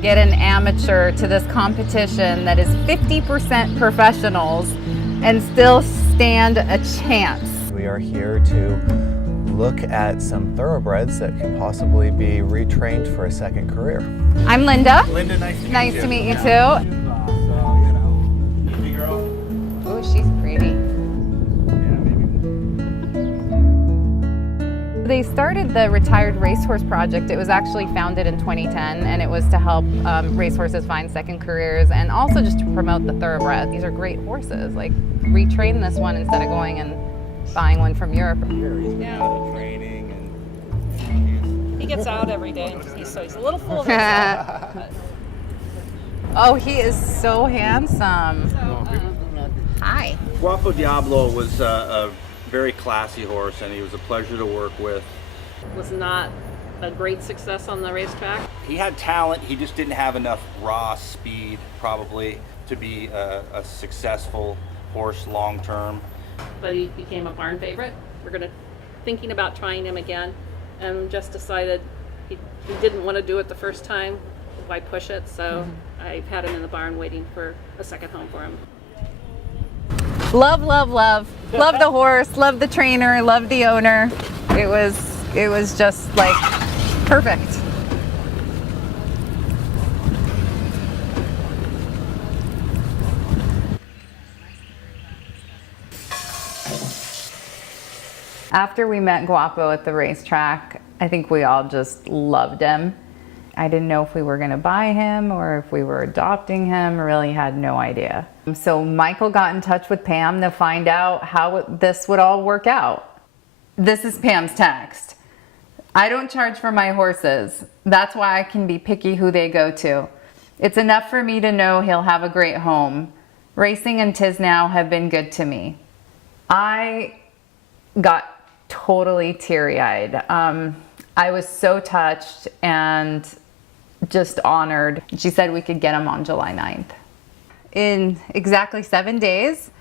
get an amateur to this competition that is 50% professionals and still stand a chance. We are here to look at some thoroughbreds that can possibly be retrained for a second career. I'm Linda. Linda, nice to meet you. Nice to meet you too. So, you know, easy girl. Oh, she's pretty. Yeah, maybe. They started the Retired Racehorse Project. It was actually founded in 2010, and it was to help racehorses find second careers and also just to promote the thoroughbred. These are great horses. Like, retrain this one instead of going and buying one from Europe. Yeah. Training and He gets out every day, and he's a little full of himself. but- Oh, he is so handsome. Hi. Guapo Diablo was a very classy horse, and he was a pleasure to work with. Was not a great success on the racetrack. He had talent, he just didn't have enough raw speed, probably, to be a successful horse long term. But he became a barn favorite. We're thinking about trying him again, and just decided he didn't want to do it the first time. Why push it? So I've had him in the barn waiting for a second home for him. Love, love, love. Love the horse, love the trainer, love the owner. It was just like perfect. After we met Guapo at the racetrack, I think we all just loved him. I didn't know if we were going to buy him or if we were adopting him. Really had no idea. So Michael got in touch with Pam to find out how this would all work out. This is Pam's text. I don't charge for my horses. That's why I can be picky who they go to. It's enough for me to know he'll have a great home. Racing and Tisnow have been good to me. I got totally teary-eyed. I was so touched and just honored. She said we could get him on July 9th. In exactly 7 days,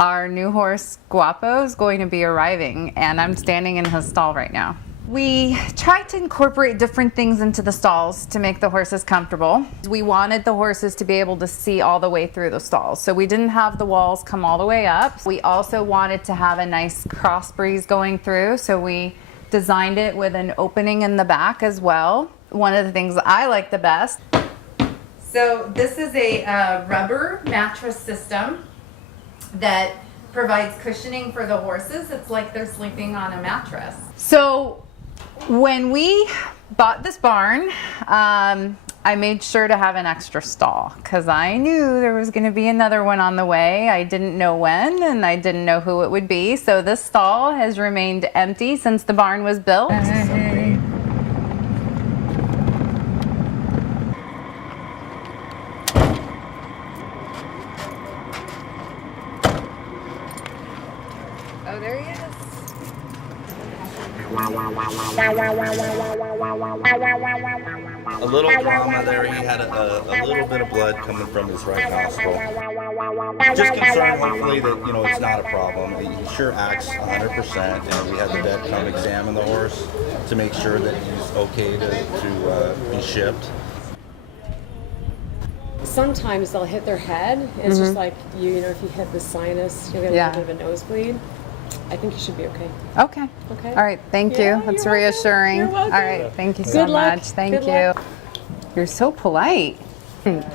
our new horse Guapo is going to be arriving, and I'm standing in his stall right now. We tried to incorporate different things into the stalls to make the horses comfortable. We wanted the horses to be able to see all the way through the stalls, so we didn't have the walls come all the way up. We also wanted to have a nice cross breeze going through, so we designed it with an opening in the back as well. One of the things I like the best. So this is a rubber mattress system that provides cushioning for the horses. It's like they're sleeping on a mattress. So when we bought this barn, I made sure to have an extra stall because I knew there was going to be another one on the way. I didn't know when, and I didn't know who it would be. So this stall has remained empty since the barn was built. Oh, there he is. A little drama there. He had a little bit of blood coming from his right nostril. Just concerned, hopefully, that it's not a problem. He sure acts 100%, and we had the vet come examine the horse to make sure that he's okay to be shipped. Sometimes they'll hit their head. It's just like if you hit the sinus, you'll get a little bit of a nosebleed. I think you should be okay. Okay. Okay. All right. Thank you. That's reassuring. You're welcome. All right. Thank you so much. Thank you. You're so polite.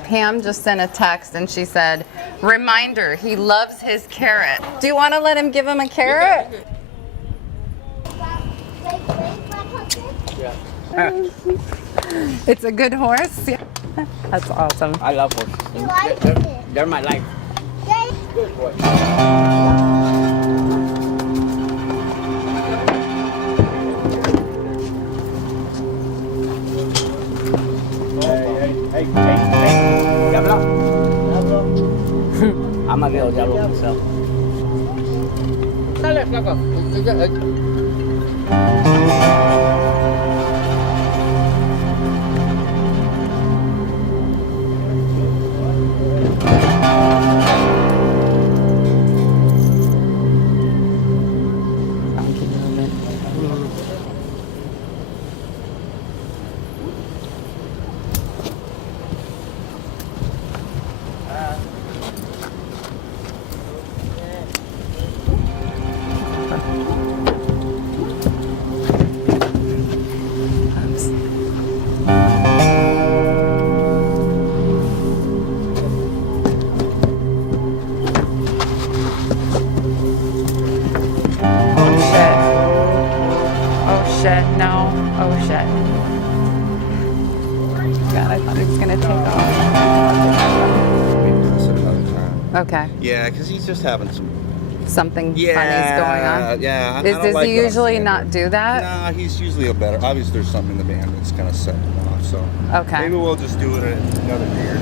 Pam just sent a text and she said, "Reminder, he loves his carrot." Do you want to let him give him a carrot? It's a good horse. Yeah. That's awesome. I love horses. They're my life. Good boy. Hey, Diablo. I'm a real Diablo myself. Dale, flaco. God, I thought he was gonna take off. Maybe this another time. Okay, Yeah, because he's just having some. something funny's going on. Yeah. Does he what I'm usually seeing not here. do that? Nah, he's usually a better. Obviously, there's something in the band that's kind of setting him off. So Okay. maybe we'll just do it another day or two.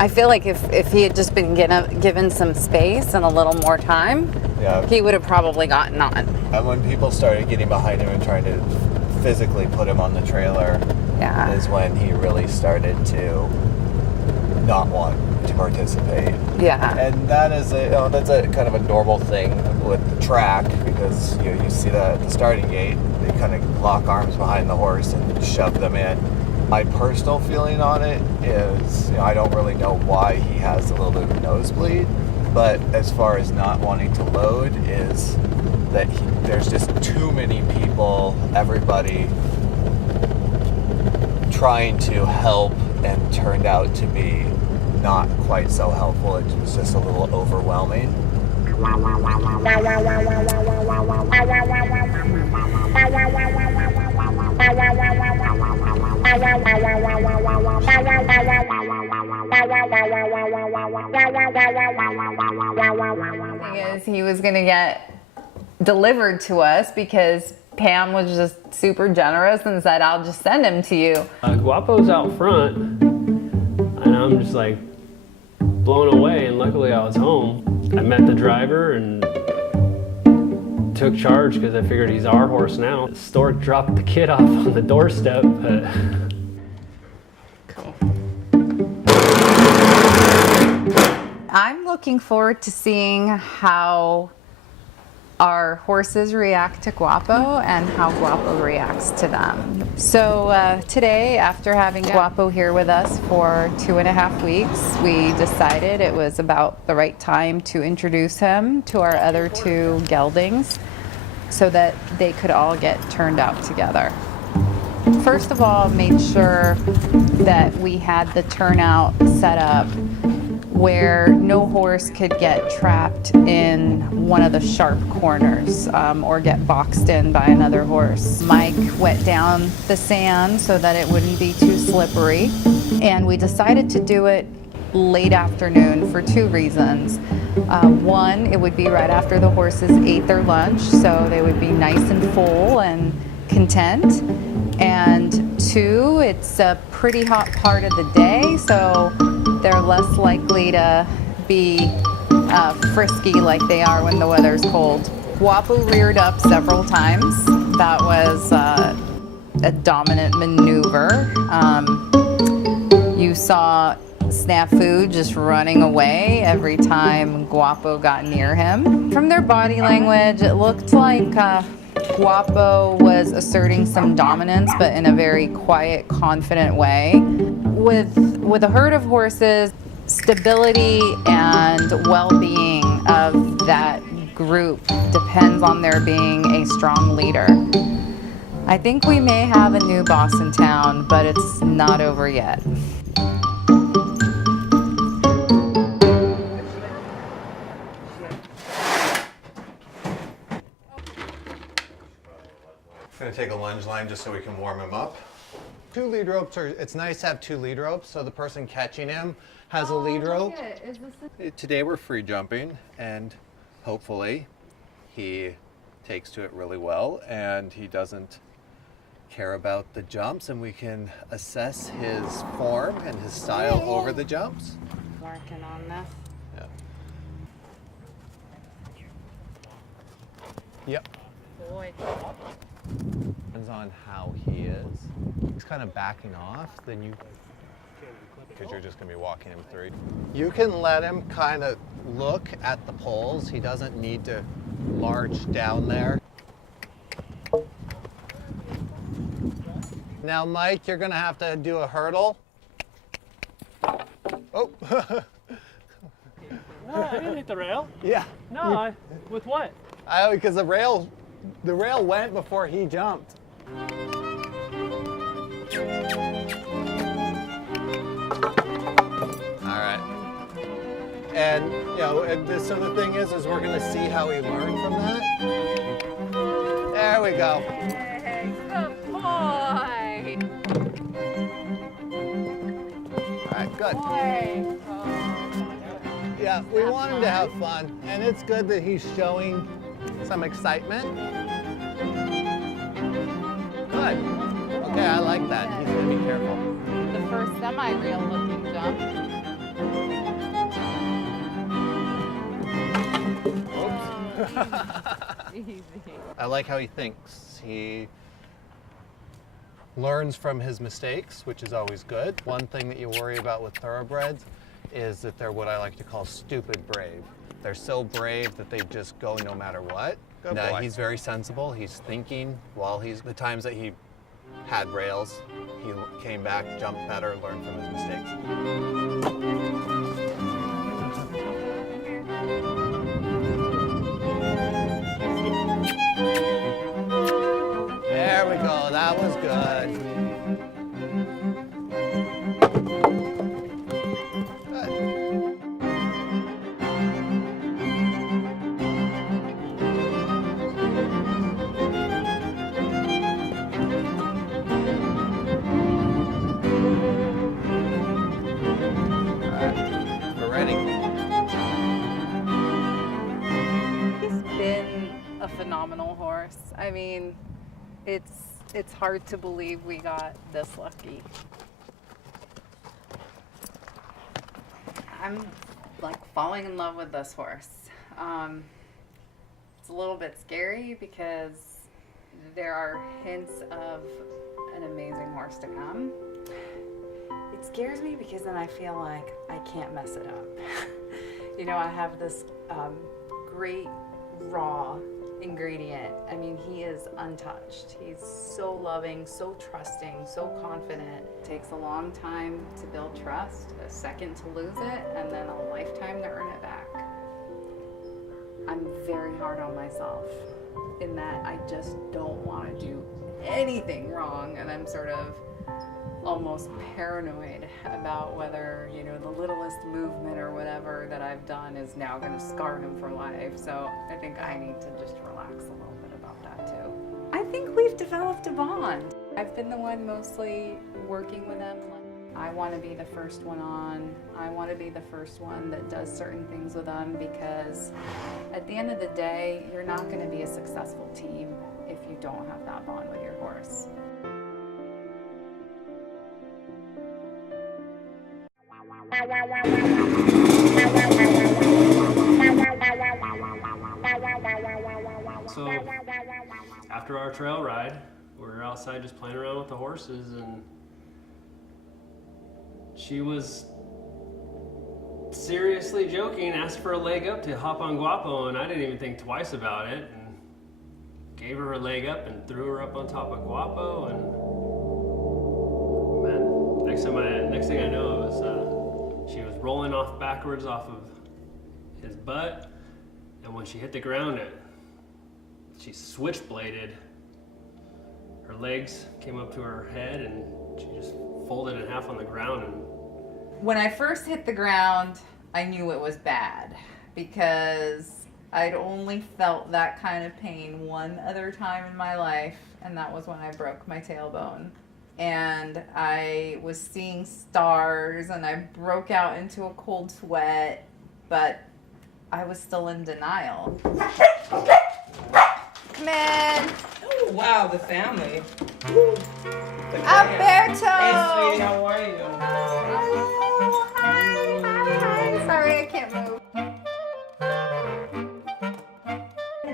I feel like if he had just been given some space and a little more time, Yeah. he would have probably gotten on. And when people started getting behind him and trying to physically put him on the trailer, Yeah. is when he really started to not want to participate. Yeah. And that is that's a kind of a normal thing with the track, because you see that at the starting gate, they kind of lock arms behind the horse and shove them in. My personal feeling on it is, I don't really know why he has a little bit of a nosebleed, but as far as not wanting to load is that there's just too many people, everybody trying to help, and turned out to be not quite so helpful. It was just a little overwhelming. Thing is, he was gonna get delivered to us because Pam was just super generous and said, "I'll just send him to you." Guapo's out front, and I'm just like blown away. And luckily, I was home. I met the driver and took charge because I figured he's our horse now. Stork dropped the kid off on the doorstep. Cool. I'm looking forward to seeing how our horses react to Guapo and how Guapo reacts to them. So today, after having Guapo here with us for 2.5 weeks, we decided it was about the right time to introduce him to our other two geldings so that they could all get turned out together. First of all, made sure that we had the turnout set up where no horse could get trapped in one of the sharp corners or get boxed in by another horse. Mike wet down the sand so that it wouldn't be too slippery, and we decided to do it late afternoon for 2 reasons. One, it would be right after the horses ate their lunch, so they would be nice and full and content. And 2, it's a pretty hot part of the day, so they're less likely to be frisky like they are when the weather's cold. Guapo reared up several times. That was a dominant maneuver. You saw Snafu just running away every time Guapo got near him. From their body language, it looked like Guapo was asserting some dominance, but in a very quiet, confident way. With a herd of horses, stability and well-being of that group depends on there being a strong leader. I think we may have a new boss in town, but it's not over yet. I'm going to take a lunge line just so we can warm him up. 2 lead ropes it's nice to have 2 lead ropes so the person catching him has a lead rope. Today we're free jumping, and hopefully he takes to it really well and he doesn't care about the jumps, and we can assess his form and his style over the jumps. Working on this. Yeah. Yep. Boy. Depends on how he is. He's kind of backing off, then because you're just going to be walking him through. You can let him kind of look at the poles. He doesn't need to march down there. Now, Mike, you're going to have to do a hurdle. Oh. No, I didn't hit the rail. Yeah. No, with what? Because the rail went before he jumped. All right. And, so the thing is we're going to see how he learned from that. There we go. Good boy. All right, good. Boy. Yeah, we want him to have fun, and it's good that he's showing some excitement. Good. Okay, I like that. He's going to be careful. The first semi-real looking jump. Easy. I like how he thinks. He learns from his mistakes, which is always good. One thing that you worry about with thoroughbreds is that they're what I like to call stupid brave. They're so brave that they just go no matter what. Good boy. He's very sensible. He's thinking while the times that he had rails, he came back, jumped better, learned from his mistakes. There we go, that was good. Good. All right, we're ready. He's been a phenomenal horse. I mean, it's hard to believe we got this lucky. I'm like falling in love with this horse. It's a little bit scary because there are hints of an amazing horse to come. It scares me because then I feel like I can't mess it up. I have this great raw ingredient. I mean, he is untouched. He's so loving, so trusting, so confident. It takes a long time to build trust, a second to lose it, and then a lifetime to earn it back. I'm very hard on myself in that I just don't want to do anything wrong, and I'm sort of almost paranoid about whether, the littlest movement or whatever that I've done is now going to scar him for life. So I think I need to just relax a little bit about that too. I think we've developed a bond. I've been the one mostly working with him. I want to be the first one on. I want to be the first one that does certain things with them, because at the end of the day, you're not going to be a successful team if you don't have that bond with your horse. So after our trail ride, we were outside just playing around with the horses, and she was seriously joking, asked for a leg up to hop on Guapo, and I didn't even think twice about it, and gave her a leg up and threw her up on top of Guapo, and man, next thing I know, it was she was rolling off backwards off of his butt, and when she hit the ground, she switchbladed. Her legs came up to her head, and she just folded in half on the ground. And when I first hit the ground, I knew it was bad because I'd only felt that kind of pain one other time in my life, and that was when I broke my tailbone. And I was seeing stars, and I broke out into a cold sweat, but I was still in denial. Come in. Oh, wow, the family. Alberto! Hey, sweetie, how are you? Oh, hi. Sorry, I can't move.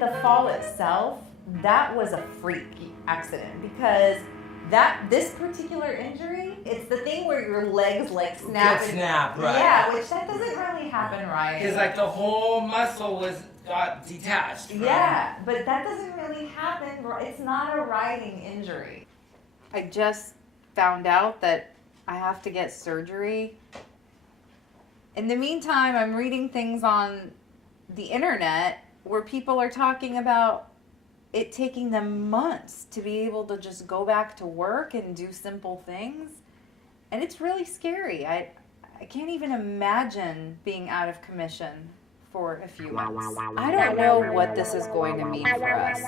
The fall itself, that was a freak accident, because this particular injury, it's the thing where your legs snap. Get snapped, right? Yeah, which that doesn't really happen, right? Because like the whole muscle got detached. Right? Yeah, but that doesn't really happen. It's not a riding injury. I just found out that I have to get surgery. In the meantime, I'm reading things on the internet where people are talking about it taking them months to be able to just go back to work and do simple things. And it's really scary. I can't even imagine being out of commission for a few months. I don't know what this is going to mean for us.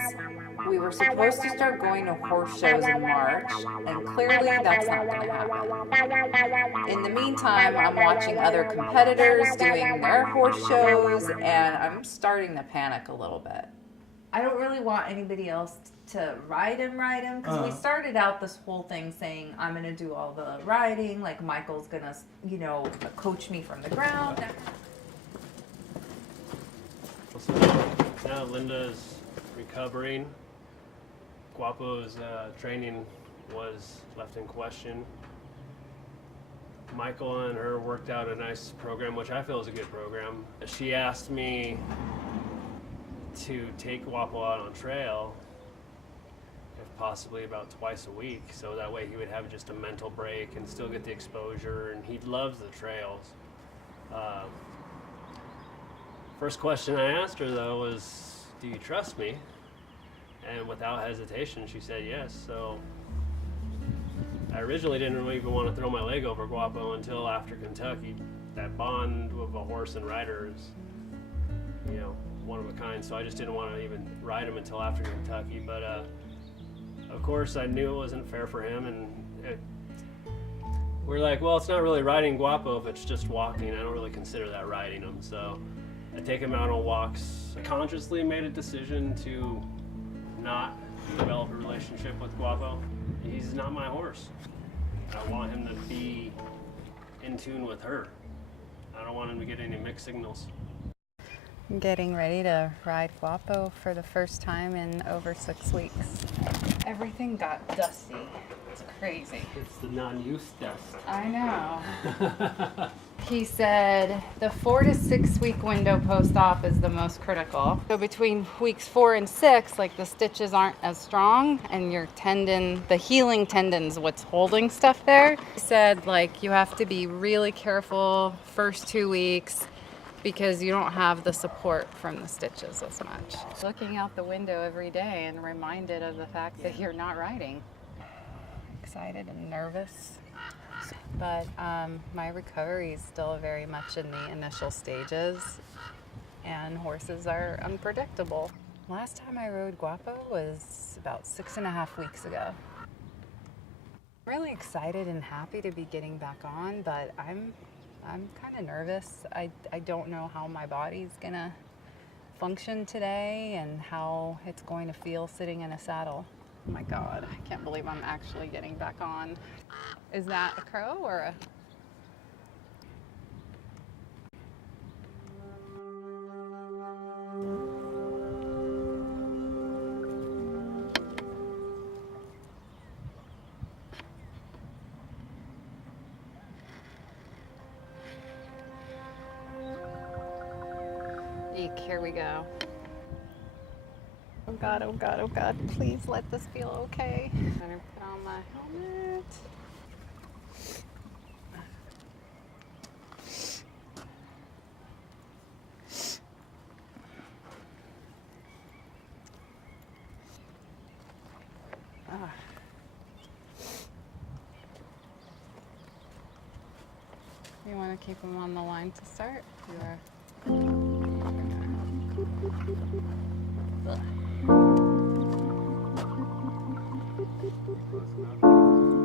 We were supposed to start going to horse shows in March, and clearly that's not going to happen. In the meantime, I'm watching other competitors doing their horse shows, and I'm starting to panic a little bit. I don't really want anybody else to ride him, because we started out this whole thing saying I'm going to do all the riding, like Michael's going to, you know, coach me from the ground. Now Linda's recovering. Guapo's training was left in question. Michael and her worked out a nice program, which I feel is a good program. She asked me to take Guapo out on trail, if possibly about twice a week, so that way he would have just a mental break and still get the exposure, and he loves the trails. First question I asked her though was, do you trust me? And without hesitation, she said yes. So I originally didn't even want to throw my leg over Guapo until after Kentucky. That bond with a horse and rider is, you know, one of a kind. So I just didn't want to even ride him until after Kentucky. But of course, I knew it wasn't fair for him, and we're like, well, it's not really riding Guapo if it's just walking. I don't really consider that riding him. So I take him out on walks. I consciously made a decision to not develop a relationship with Guapo. He's not my horse. I want him to be in tune with her. I don't want him to get any mixed signals. I'm getting ready to ride Guapo for the first time in over 6 weeks. Everything got dusty. It's crazy. It's the non-use dust. I know. He said the 4 to 6 week window post-op is the most critical. So between weeks 4 and 6, like the stitches aren't as strong, and your tendon, the healing tendon's what's holding stuff there. He said like you have to be really careful first 2 weeks because you don't have the support from the stitches as much. Looking out the window every day and reminded of the fact that you're not riding. Excited and nervous. But my recovery is still very much in the initial stages, and horses are unpredictable. Last time I rode Guapo was about 6.5 weeks ago. I'm really excited and happy to be getting back on, but I'm kind of nervous. I don't know how my body's gonna function today and how it's going to feel sitting in a saddle. Oh my God, I can't believe I'm actually getting back on. Is that a crow or a... Eek, here we go. Oh God, oh God, oh God, please let this feel okay. I'm gonna put on my helmet. You want to keep them on the line to start? You are.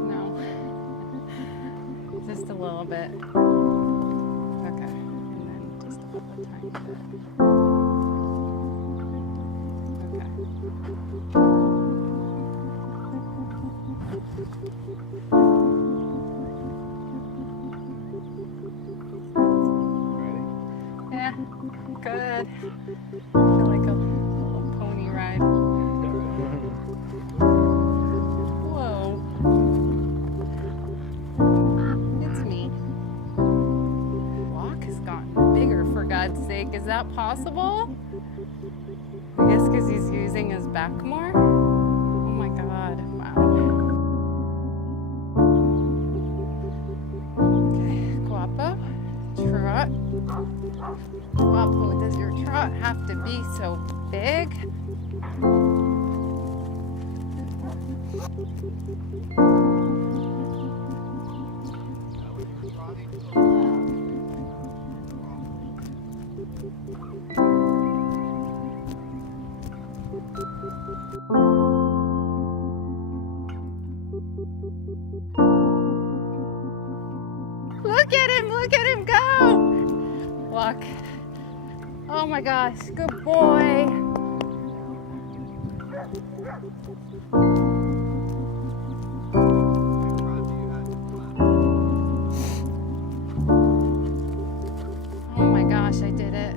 No. Just a little bit. Okay. And then just a little tiny bit. Okay. Yeah, good. I feel like a little pony ride. Whoa. It's me. Walk has gotten bigger, for God's sake. Is that possible? I guess because he's using his back more? Oh my God, wow. Okay, Guapo, trot. Guapo, does your trot have to be so big? Look at him go! Look. Oh my gosh, good boy. Oh my gosh, I did it.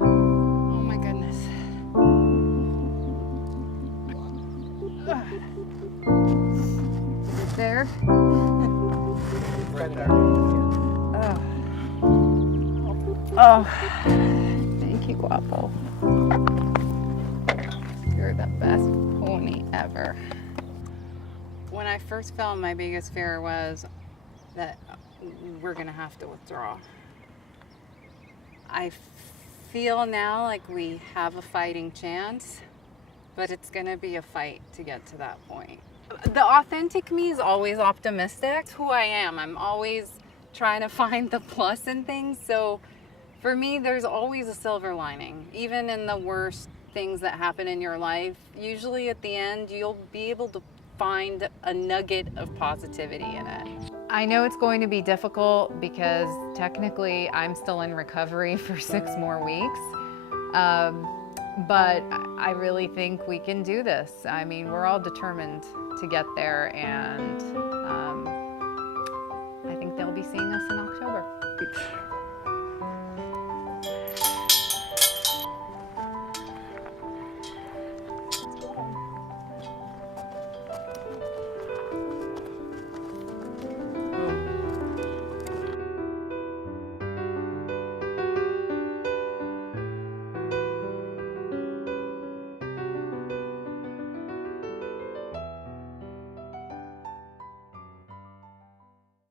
Oh my goodness. Is it there? Right there. Oh, thank you, Guapo. You're the best pony ever. When I first fell, my biggest fear was that we're gonna have to withdraw. I feel now like we have a fighting chance, but it's gonna be a fight to get to that point. The authentic me is always optimistic. It's who I am. I'm always trying to find the plus in things. So for me, there's always a silver lining. Even in the worst things that happen in your life, usually at the end, you'll be able to find a nugget of positivity in it. I know it's going to be difficult because technically I'm still in recovery for 6 more weeks. But I really think we can do this. I mean, we're all determined to get there, and